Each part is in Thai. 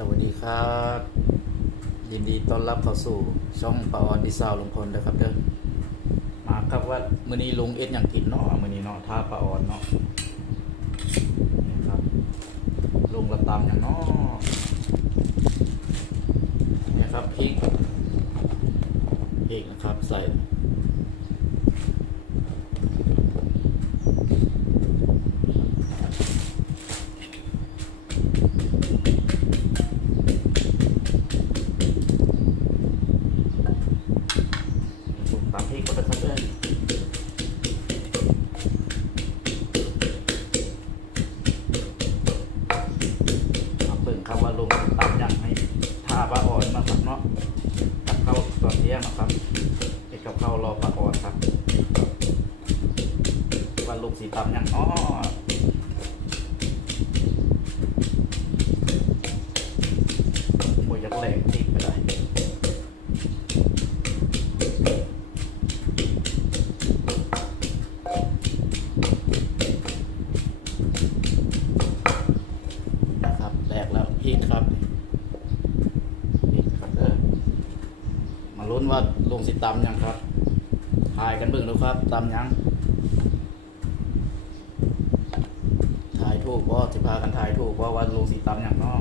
สวัสดีครับ ยินดีต้อนรับเข้าสู่ช่องปาออนดีซาวลุงพลนะครับเด้อมาครับว่ามื้อนี้ลุงเอ็ดอย่างกินเนาะมื้อนี้เนาะท่าปาออนเนาะนี่ครับลุงระตำอย่างเนาะนี่ครับพริกพริกนะครับใส่ลุงตำพริกก็ได้ครับเด้อมาเบิ่งครับว่าลุงตำอย่างให้ท่าปลาอ่อนมาครับเนาะกับข้าว ตอนเที่ยงนะครับเห็ดกับข้าวรอปลาอ่อนครับว่าลูกสีตำย่างอ๋อหมวยยักษ์แหลกติดไปเลย ครับแรกแล้วพีทครับพีทครับเออมา ลุ้นว่าลงสิตำยังครับถ่ายกันเบิ่งดูครับตำยังถ่ายถูกว่าสิพากันถ่ายถูกว่าว่าลงสีตำอย่างนอ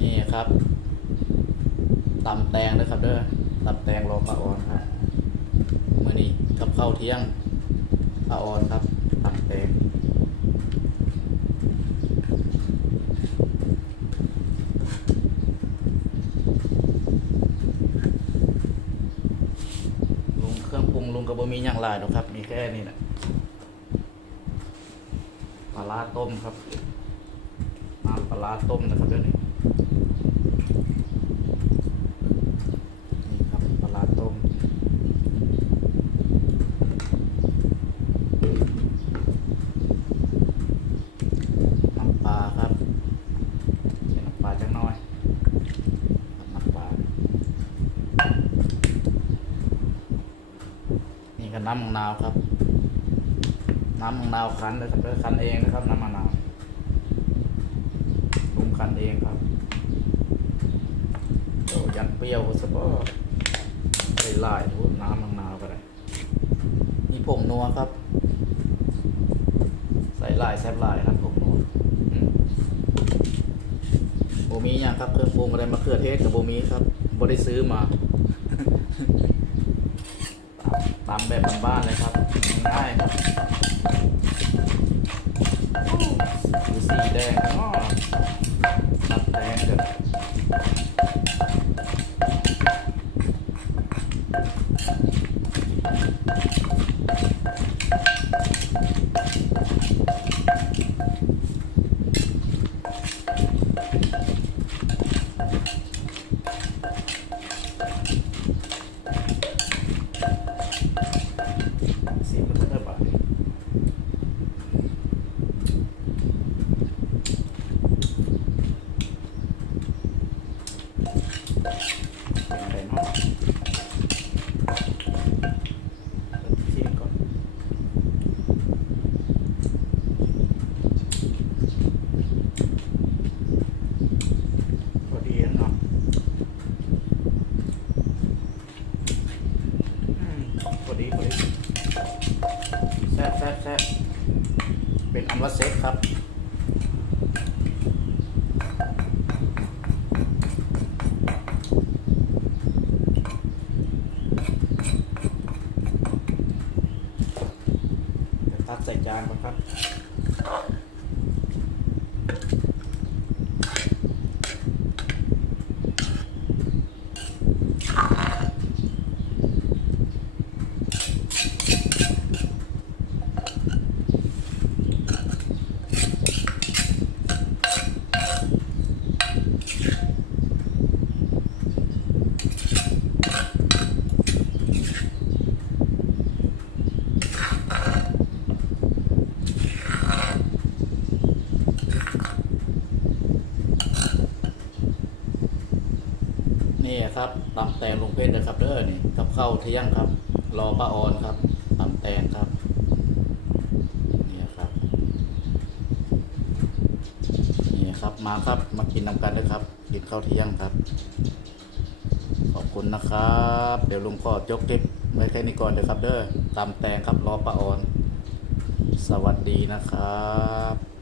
นี่ครับตำแตงนะครับเด้อตำแตงรอปลาออนครับมื่อนี้กับข้าวเที่ยงปลาออนครับตำแตงเครื่องปรุงลุง ก็บ่มีอย่างหลายหรอกครับ มีแค่นี้แหละปลาร้าต้มครับน้ำปลาร้าต้มนะครับเดี๋ยวนี้ครับปลาร้าต้มน้ำปลาครับใส่น้ำปลาจังน้อยครับน้ำปลา น้ำมะนาวครับ น้ำมะนาวคั้นเลยครับคั้นเองนะครับ น้ำมะนาวปรุงคั้นเองครับโอ้ยันเปรี้ยวสะบอใส่ลายพูดน้ำมะนาวก็ได้มีผงนัวครับ ใส่ลายแซ่บลายครับผงนัวโบมีอย่างครับเครื่องปรุงอะไรมะเขือเทศกับโบมีครับโบได้ซื้อมา ตามแบบบ้านๆเลยครับง่ายครับดูสีแดงอ๋อตัดแดงเดี๋ยวสีมันก็จะบาดเป็นอะไรเนาะชิมก่อนพอดีแล้วเนาะอืมพอดีพอดี แซ่บแซ่บแซ่บเป็นอัมว่าเซ็ตครับตักใส่จานก่อนครับ นี่ครับตำแตงลงเพชรนะครับเด้อนี่กับข้าวเที่ยงครับ รอป้าออนครับตำแตงครับนี่ครับนี่ครับครับมาครับมากินนำกันด้วยครับกินข้าวเที่ยงครับ ขอบคุณนะครับ เดี๋ยวลุงก็จกเก็บไว้แค่นี้ก่อนเดี๋ยครับ เด้อตาแตงครับรอป้าออน สวัสดีนะครับ